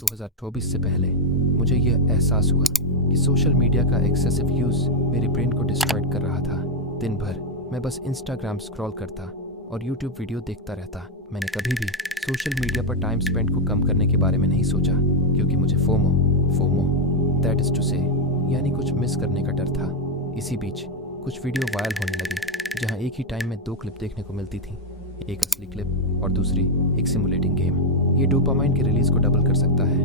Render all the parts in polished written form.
2024 से पहले मुझे यह एहसास हुआ कि सोशल मीडिया का एक्सेसिव यूज़ मेरे ब्रेन को डिस्ट्रॉय कर रहा था। दिन भर मैं बस इंस्टाग्राम स्क्रॉल करता और यूट्यूब वीडियो देखता रहता। मैंने कभी भी सोशल मीडिया पर टाइम स्पेंड को कम करने के बारे में नहीं सोचा, क्योंकि मुझे फोमो दैट इज़ टू से यानी कुछ मिस करने का डर था। इसी बीच कुछ वीडियो वायरल होने लगी जहां एक ही टाइम में 2 क्लिप देखने को मिलती थी, एक असली क्लिप और दूसरी एक सिमुलेटिंग गेम। ये डोपामाइन के रिलीज को डबल कर सकता है,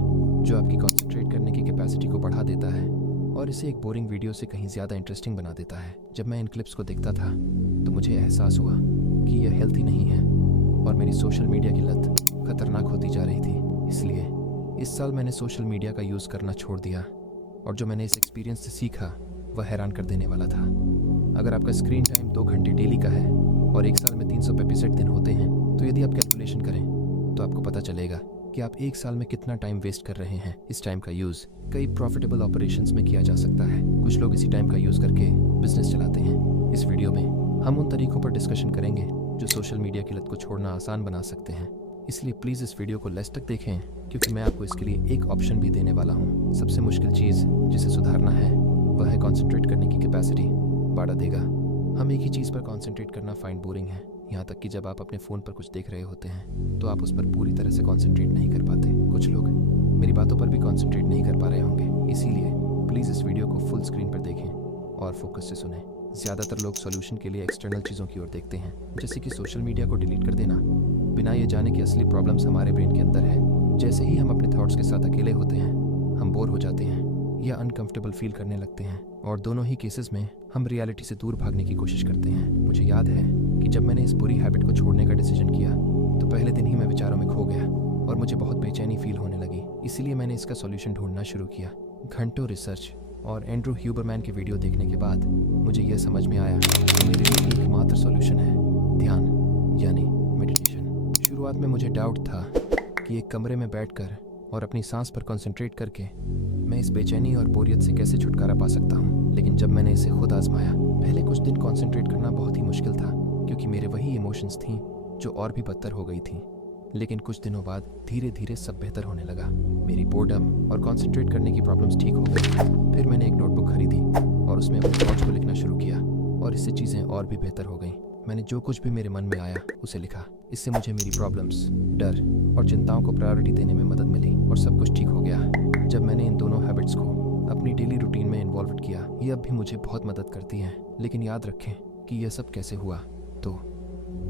जो आपकी कॉन्सेंट्रेट करने की कैपेसिटी को बढ़ा देता है और इसे एक बोरिंग वीडियो से कहीं ज़्यादा इंटरेस्टिंग बना देता है। जब मैं इन क्लिप्स को देखता था तो मुझे एहसास हुआ कि यह हेल्थी नहीं है और मेरी सोशल मीडिया की लत खतरनाक होती जा रही थी। इसलिए इस साल मैंने सोशल मीडिया का यूज़ करना छोड़ दिया और जो मैंने इस एक्सपीरियंस से सीखा वह हैरान कर देने वाला था। अगर आपका स्क्रीन टाइम 2 घंटे डेली का है और एक साल में 365 दिन होते हैं, तो यदि आप कैलकुलेशन करें तो आपको पता चलेगा कि आप एक साल में कितना टाइम वेस्ट कर रहे हैं। इस टाइम का यूज़ कई प्रॉफिटेबल ऑपरेशंस में किया जा सकता है। कुछ लोग इसी टाइम का यूज़ करके बिजनेस चलाते हैं। इस वीडियो में हम उन तरीकों पर डिस्कशन करेंगे जो सोशल मीडिया की लत को छोड़ना आसान बना सकते हैं। इसलिए प्लीज़ इस वीडियो को लास्ट तक देखें, क्योंकि मैं आपको इसके लिए एक ऑप्शन भी देने वाला हूँ। सबसे मुश्किल चीज़ जिसे सुधारना है वह है कॉन्सेंट्रेट करने की कैपेसिटी। बढ़ा देगा। हम एक ही चीज़ पर कॉन्सेंट्रेट करना फाइंड बोरिंग है, यहाँ तक कि जब आप अपने फ़ोन पर कुछ देख रहे होते हैं तो आप उस पर पूरी तरह से कॉन्सेंट्रेट नहीं कर पाते। कुछ लोग मेरी बातों पर भी कॉन्सेंट्रेट नहीं कर पा रहे होंगे, इसीलिए प्लीज़ इस वीडियो को फुल स्क्रीन पर देखें और फोकस से सुनें। ज़्यादातर लोग सॉल्यूशन के लिए एक्सटर्नल चीज़ों की ओर देखते हैं, जैसे कि सोशल मीडिया को डिलीट कर देना, बिना ये जाने कि असली प्रॉब्लम्स हमारे ब्रेन के अंदर है। जैसे ही हम अपने थॉट्स के साथ अकेले होते हैं, हम बोर हो जाते हैं या अनकंफर्टेबल फील करने लगते हैं, और दोनों ही केसेस में हम रियलिटी से दूर भागने की कोशिश करते हैं। मुझे याद है कि जब मैंने इस बुरी हैबिट को छोड़ने का डिसीजन किया तो पहले दिन ही मैं विचारों में खो गया और मुझे बहुत बेचैनी फील होने लगी। इसीलिए मैंने इसका सॉल्यूशन ढूंढना शुरू किया। घंटों रिसर्च और एंड्रू ह्यूबरमैन के वीडियो देखने के बाद मुझे यह समझ में आया कि मेरे लिए एकमात्र सॉल्यूशन है ध्यान यानी मेडिटेशन। शुरुआत में मुझे डाउट था कि एक कमरे में बैठकर और अपनी सांस पर कंसंट्रेट करके मैं इस बेचैनी और बोरियत से कैसे छुटकारा पा सकता हूँ। लेकिन जब मैंने इसे खुद आजमाया, पहले कुछ दिन कंसंट्रेट करना बहुत ही मुश्किल था, क्योंकि मेरे वही इमोशंस थी जो और भी बदतर हो गई थी। लेकिन कुछ दिनों बाद धीरे धीरे सब बेहतर होने लगा। मेरी बोर्डम और कंसंट्रेट करने की प्रॉब्लम्स ठीक हो गई। फिर मैंने एक नोटबुक खरीदी और उसमें अपने थॉट्स को लिखना शुरू किया और इससे चीज़ें और भी बेहतर हो गईं। मैंने जो कुछ भी मेरे मन में आया उसे लिखा। इससे मुझे मेरी प्रॉब्लम्स, डर और चिंताओं को प्रायोरिटी देने में मदद मिली और सब कुछ ठीक हो गया। जब मैंने इन दोनों हैबिट्स को अपनी डेली रूटीन में इन्वॉल्व किया, ये अब भी मुझे बहुत मदद करती हैं। लेकिन याद रखें कि यह सब कैसे हुआ। तो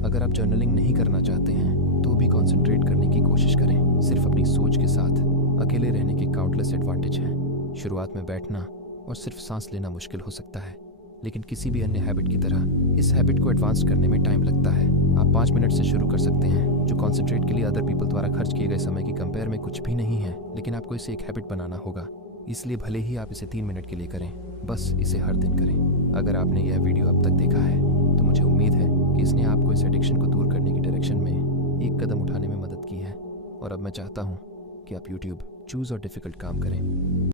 अगर आप जर्नलिंग नहीं करना चाहते हैं तो भी कॉन्सेंट्रेट करने की कोशिश करें। सिर्फ अपनी सोच के साथ अकेले रहने के काउंटलेस एडवांटेज हैं। शुरुआत में बैठना और सिर्फ सांस लेना मुश्किल हो सकता है, लेकिन किसी भी अन्य हैबिट की तरह इस हैबिट को एडवांस करने में टाइम लगता है। आप 5 मिनट से शुरू कर सकते हैं, जो कॉन्सेंट्रेट के लिए अदर पीपल द्वारा खर्च किए गए समय की कंपेयर में कुछ भी नहीं है। लेकिन आपको इसे एक हैबिट बनाना होगा, इसलिए भले ही आप इसे 3 मिनट के लिए करें, बस इसे हर दिन करें। अगर आपने यह वीडियो अब तक देखा है तो मुझे उम्मीद है कि इसने आपको इस एडिक्शन को दूर करने की डायरेक्शन में एक कदम उठाने में मदद की है। और अब मैं चाहता हूँ कि आप यूट्यूब चूज़ और डिफ़िकल्ट काम करें।